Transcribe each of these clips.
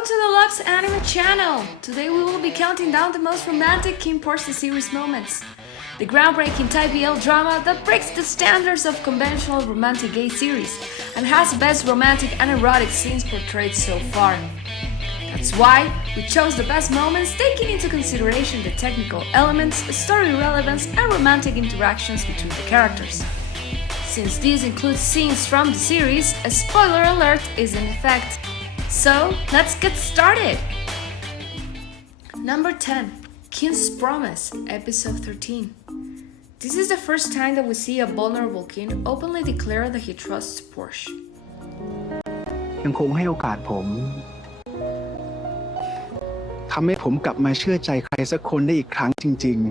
Welcome to the Lux Anime channel! Today we will be counting down the most romantic Kinnporsche series moments. The groundbreaking Thai BL drama that breaks the standards of conventional romantic gay series and has the best romantic and erotic scenes portrayed so far. That's why we chose the best moments, taking into consideration the technical elements, story relevance, and romantic interactions between the characters. Since these include scenes from the series, a spoiler alert is in effect. So, let's get started! Number 10. Kin's Promise, Episode 13. This is the first time that we see a vulnerable Kin openly declare that he trusts Porsche. ยังคงให้โอกาสผมทำให้ผมกลับมาเชื่อใจใครสักคนได้อีกครั้งจริงๆ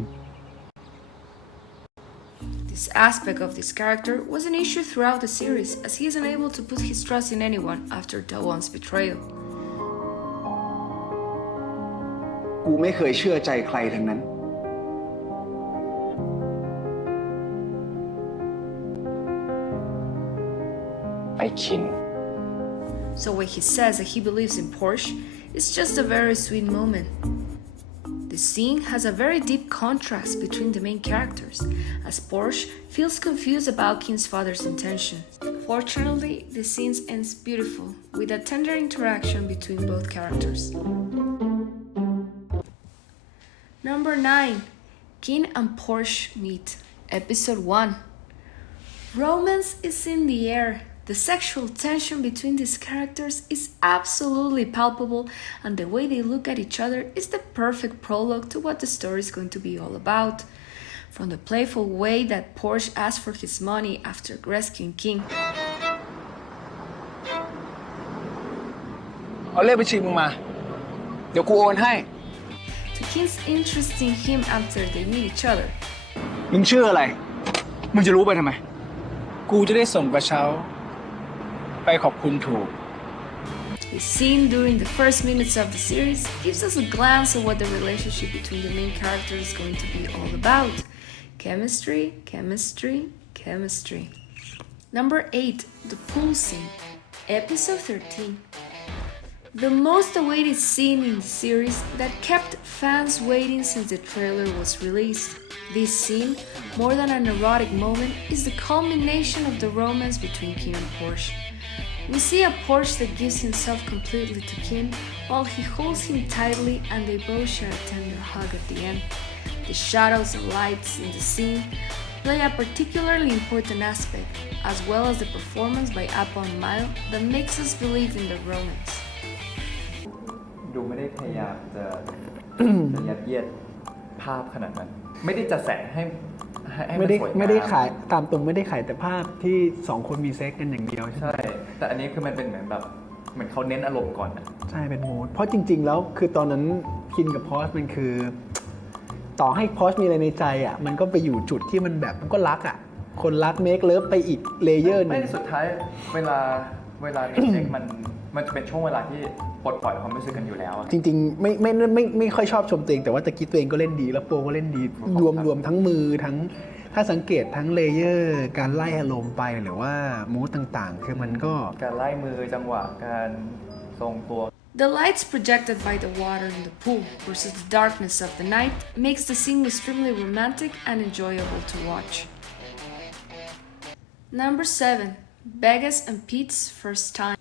This aspect of this character was an issue throughout the series, as he is unable to put his trust in anyone after Daewon's betrayal. กูไม่เคยเชื่อใจใครทั้งนั้นไอ้คิน So when he says that he believes in Porsche, it's just a very sweet moment. The scene has a very deep contrast between the main characters, as Porsche feels confused about Kin's father's intentions. Fortunately, the scene ends beautiful, with a tender interaction between both characters. Number 9. Kin and Porsche meet. Episode 1. Romance is in the air. The sexual tension between these characters is absolutely palpable, and the way they look at each other is the perfect prologue to what the story is going to be all about. From the playful way that Porsche asks for his money after rescuing Kin. เอาเลขบัญชีมึงมาเดี๋ยวกูโอนให้ To Kin's interest in him after they meet each other. มึงชื่ออะไรมึงจะรู้ไปทำไมกูจะได้ส่งกระเช้าไปขอบคุณถูก The scene during the first minutes of the series gives us a glance of what the relationship between the main characters is going to be all about. Chemistry, chemistry, chemistry. Number 8. The pool scene. Episode 13. The most awaited scene in the series that kept fans waiting since the trailer was released. This scene, more than an erotic moment, is the culmination of the romance between Kin and Porsche. We see a Porsche that gives himself completely to Kin, while he holds him tightly and they both share a tender hug at the end. The shadows and lights in the scene play a particularly important aspect, as well as the performance by Appa and Mile that makes us believe in the romance. ดูไม่ได้พยายามจะยัดเยียดภาพขนาดนั้นไม่ได้จะแสงให้มันสวยงาม ไม่ได้ขายตามตรงไม่ได้ขายแต่ภาพที่สองคนมีเซ็กกันอย่างเดียวใช่ แต่อันนี้คือมันเป็นเหมือนแบบเหมือนเขาเน้นอารมณ์ก่อนนะใช่เป็นมูดเพราะจริงๆแล้วคือตอนนั้นคินกับพอสมันคือต่อให้พอสมีอะไรในใจอ่ะมันก็ไปอยู่จุดที่มันแบบมันก็รักอ่ะคนรักเมคเลิฟไปอีกเลเยอร์นึงไม่สุดท้ายเวลาในเซ็กมันจะเป็นช่วงเวลาที่ปลดปล่อยความรู้สึกกันอยู่แล้วจริงๆไม่ค่อยชอบชมตัวเองแต่ว่าตะกี้ตัวเองก็เล่นดีแล้วโปก็เล่นดีรวมทั้งมือทั้งถ้าสังเกตทั้งเลเยอร์การไล่อารมณ์ไปหรือว่ามูดต่างๆคือมันก็การไล่มือจังหวะการทรงตัว The lights projected by the water in the pool versus the darkness of the night makes the scene extremely romantic and enjoyable to watch. Number 7. Vegas and Pete's first time.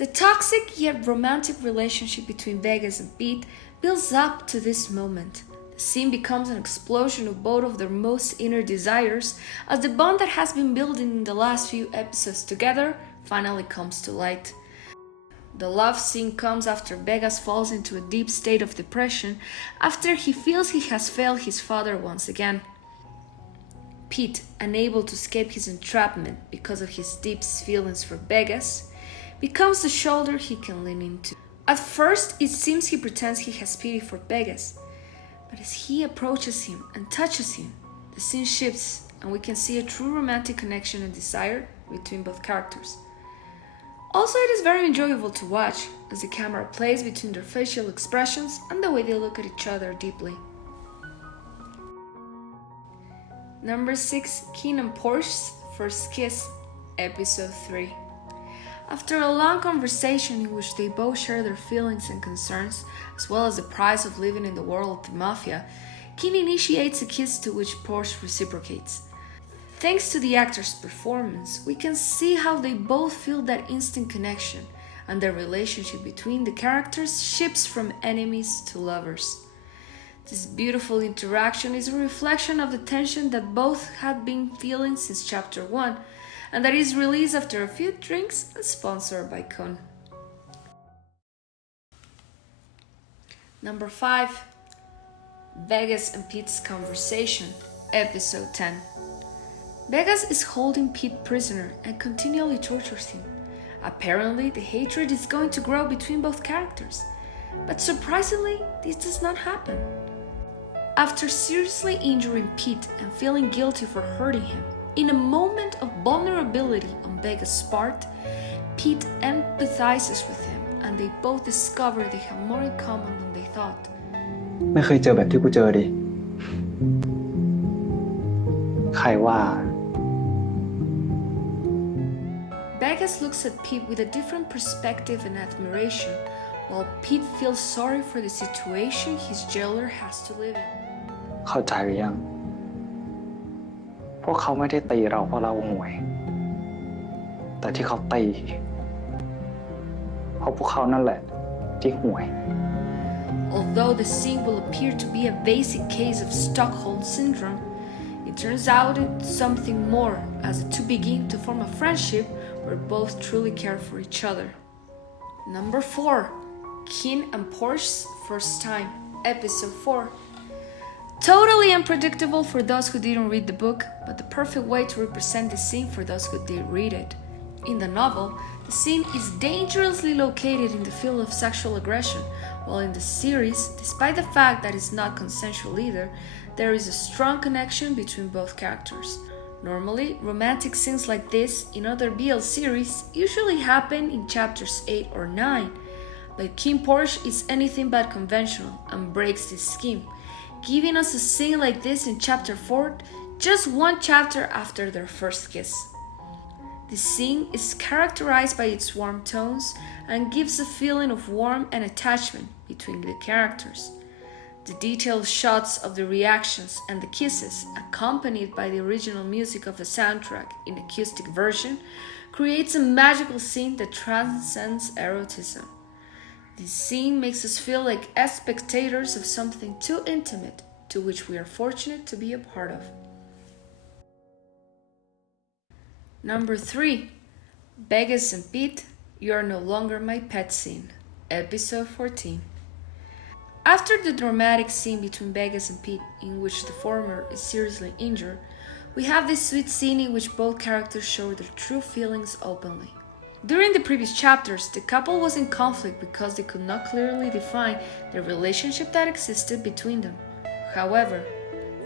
The toxic yet romantic relationship between Vegas and Pete builds up to this moment. The scene becomes an explosion of both of their most inner desires, as the bond that has been building in the last few episodes together finally comes to light. The love scene comes after Vegas falls into a deep state of depression after he feels he has failed his father once again. Pete, unable to escape his entrapment because of his deep feelings for Vegas, becomes the shoulder he can lean into. At first, it seems he pretends he has pity for Vegas, but as he approaches him and touches him, the scene shifts and we can see a true romantic connection and desire between both characters. Also, it is very enjoyable to watch as the camera plays between their facial expressions and the way they look at each other deeply. Number 6. Kin and Porsche's first kiss, Episode 3. After a long conversation in which they both share their feelings and concerns, as well as the price of living in the world of the mafia, Kin initiates a kiss to which Porsche reciprocates. Thanks to the actor's performance, we can see how they both feel that instant connection, and their relationship between the characters shifts from enemies to lovers. This beautiful interaction is a reflection of the tension that both had been feeling since chapter 1, and that is released after a few drinks and sponsored by Kun. Number 5. Vegas and Pete's Conversation, Episode 10. Vegas is holding Pete prisoner and continually tortures him. Apparently, the hatred is going to grow between both characters, but surprisingly, this does not happen. After seriously injuring Pete and feeling guilty for hurting him, in a moment of vulnerability on Vegas' part, Pete empathizes with him and they both discover they have more in common than they thought. ไม่เคยเจอแบบที่กูเจอดิใครว่า Vegas looks at Pete with a different perspective and admiration, while Pete feels sorry for the situation his jailer has to live in. เข้าใจหรือยังพวกเขาไม่ได้ตีเราเพราะเราห่วยแต่ที่เขาตีเพราะพวกเขานั่นแหละที่ห่วย Although the scene will appear to be a basic case of Stockholm Syndrome, it turns out it's something more as the two begin to form a friendship where both truly care for each other. Number 4. Kin and Porsche's First Time, Episode 4. Totally unpredictable for those who didn't read the book, but the perfect way to represent the scene for those who did read it. In the novel, the scene is dangerously located in the field of sexual aggression, while in the series, despite the fact that it's not consensual either, there is a strong connection between both characters. Normally, romantic scenes like this in other BL series usually happen in chapters 8 or 9, but Kinnporsche is anything but conventional and breaks this scheme, giving us a scene like this in chapter 4, just one chapter after their first kiss. The scene is characterized by its warm tones and gives a feeling of warmth and attachment between the characters. The detailed shots of the reactions and the kisses, accompanied by the original music of the soundtrack in acoustic version, creates a magical scene that transcends eroticism. This scene makes us feel like as spectators of something too intimate, to which we are fortunate to be a part of. Number 3. Vegas and Pete, You Are No Longer My Pet Scene, Episode 14. After the dramatic scene between Vegas and Pete, in which the former is seriously injured, we have this sweet scene in which both characters show their true feelings openly. During the previous chapters, the couple was in conflict because they could not clearly define the relationship that existed between them. However,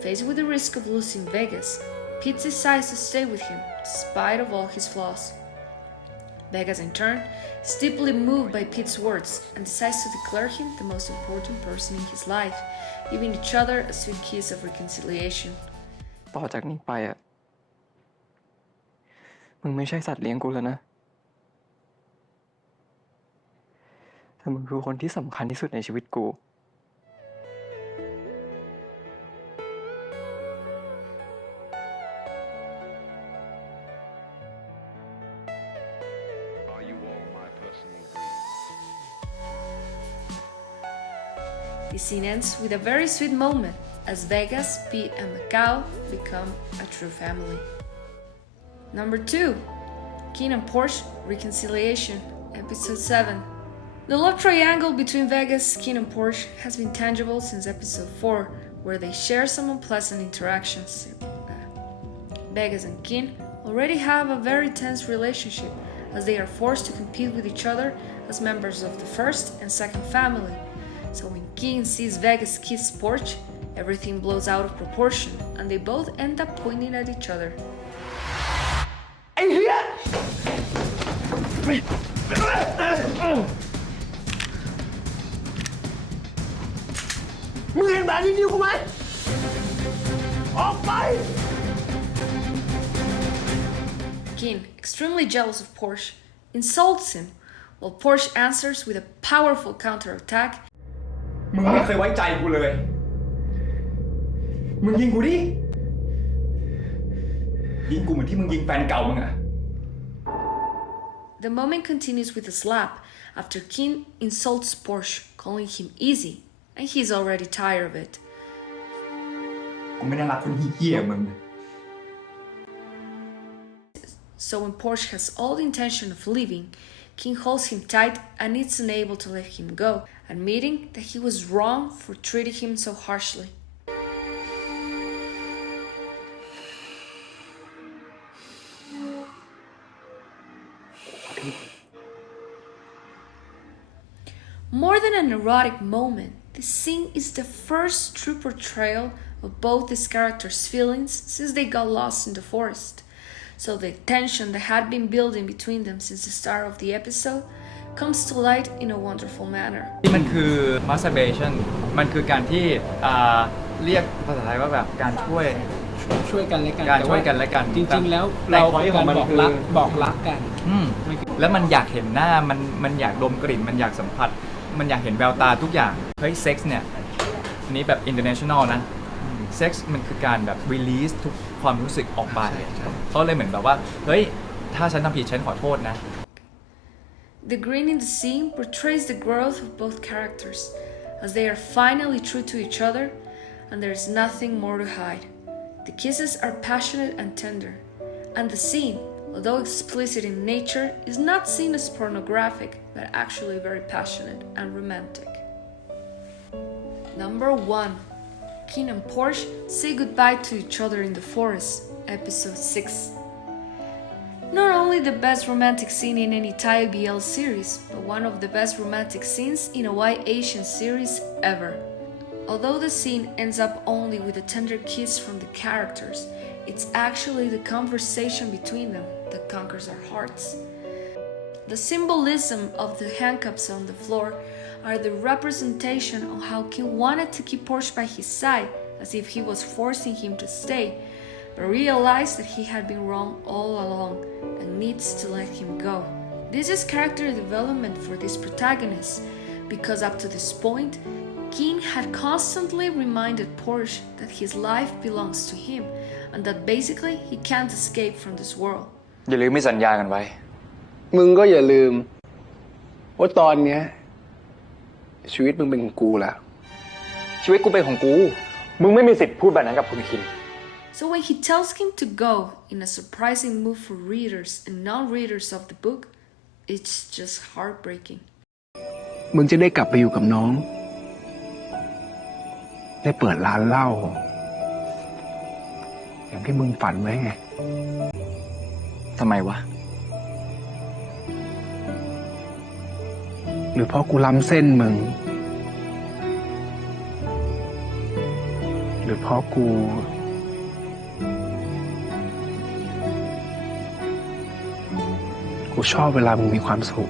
faced with the risk of losing Vegas, Pete decides to stay with him despite of all his flaws. Vegas, in turn, is deeply moved by Pete's words and decides to declare him the most important person in his life, giving each other a sweet kiss of reconciliation. ต่อจากนี้ไปอ่ะมึงไม่ใช่สัตว์เลี้ยงกูแล้วนะแต่มึงคือคนที่สำคัญที่สุดในชีวิตกู Are you all my personal dreams? The scene ends with a very sweet moment as Vegas, Pete, and Macau become a true family. Number 2. Kin and Porsche, Reconciliation, Episode 7. The love triangle between Vegas, Kin, and Porsche has been tangible since Episode 4, where they share some unpleasant interactions. Vegas and Kin already have a very tense relationship as they are forced to compete with each other as members of the first and second family. So when Kin sees Vegas kiss Porsche, everything blows out of proportion and they both end up pointing at each other. ไอ้เหี้ยมึงเห็นแบบนี้นิ้วกูไหมออกไป Kin, extremely jealous of Porsche, insults him, while Porsche answers with a powerful counterattack. มึงไม่เคยไว้ใจกูเลย มึงยิงกูดิ ยิงกูเหมือนที่มึงยิงแฟนเก่ามึงอะ The moment continues with a slap after Kin insults Porsche, calling him easy, and he's already tired of it. กูไม่ได้รักคนเหี้ยมึง So when Porsche has all the intention of leaving, King holds him tight and is unable to let him go, admitting that he was wrong for treating him so harshly. More than an erotic moment, this scene is the first true portrayal of both these characters' feelings since they got lost in the forest. So the tension that had been building between them since the start of the episode comes to light in a wonderful manner. ที่มันคือ masturbation มันคือการที่เรียกภาษาไทยว่าแบบการช่วยกันและกันการช่วยกันและกันจริงๆแล้วเราการบอกรักกันแล้วมันอยากเห็นหน้ามันอยากดมกลิ่นมันอยากสัมผัสมันอยากเห็นแววตาทุกอย่างเฮ้ยเซ็กส์เนี่ยอันนี้แบบ international นะเซ็กส์มันคือการแบบ release ทุกความรู้สึกออกไปเขาเลยเหมือนแบบว่าเฮ้ยถ้าฉันทำผิดฉันขอโทษนะ The grin in the scene portrays the growth of both characters as they are finally true to each other and there is nothing more to hide. The kisses are passionate and tender, and the scene, although explicit in nature, is not seen as pornographic, but actually very passionate and romantic. Number 1. Kin and Porsche say goodbye to each other in the forest, episode 6. Not only the best romantic scene in any Thai BL series, but one of the best romantic scenes in a white Asian series ever. Although the scene ends up only with a tender kiss from the characters, it's actually the conversation between them that conquers our hearts. The symbolism of the handcuffs on the floor are the representation of how Kim wanted to keep Porsche by his side, as if he was forcing him to stay, but realized that he had been wrong all along and needs to let him go. This is character development for this protagonist, because up to this point, Kin had constantly reminded Porsche that his life belongs to him and that basically he can't escape from this world. อย่าลืมไม่สัญญากันไว้ มึงก็อย่าลืมว่าตอนเนี้ยชีวิตมึงเป็นของกูแล้ว ชีวิตกูเป็นของกู มึงไม่มีสิทธิ์พูดแบบนั้นกับคุณคิน So when he tells him to go in a surprising move for readers and non-readers of the book, it's just heartbreaking. มึงจะได้กลับไปอยู่กับน้องได้เปิดร้านเหล้าอย่างที่มึงฝันไว้ไง ทำไมวะ หรือเพราะกูล้ำเส้นมึง หรือเพราะกูชอบเวลามึงมีความสุข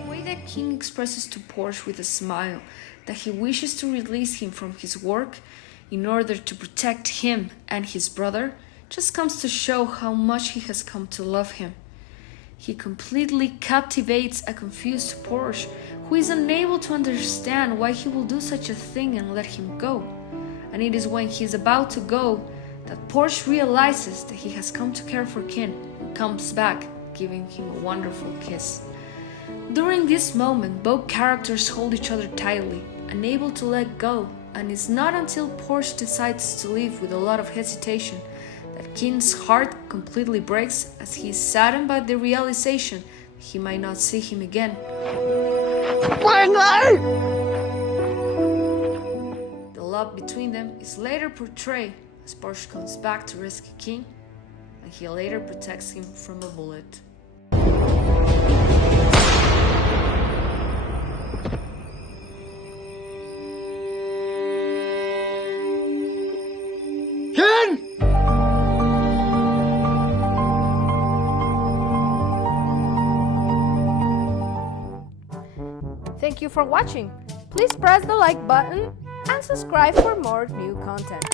The way that King expresses to Porsche with a smile that he wishes to release him from his work in order to protect him and his brother just comes to show how much he has come to love him. He completely captivates a confused Porsche who is unable to understand why he will do such a thing and let him go. And it is when he is about to go that Porsche realizes that he has come to care for Kin and comes back, giving him a wonderful kiss. During this moment, both characters hold each other tightly, unable to let go, and it's not until Porsche decides to leave with a lot of hesitation that Kin's heart completely breaks as he is saddened by the realization that he might not see him again. The love between them is later portrayed as Porsche comes back to rescue King, and he later protects him from a bullet. Thank you for watching. Please press the like button and subscribe for more new content.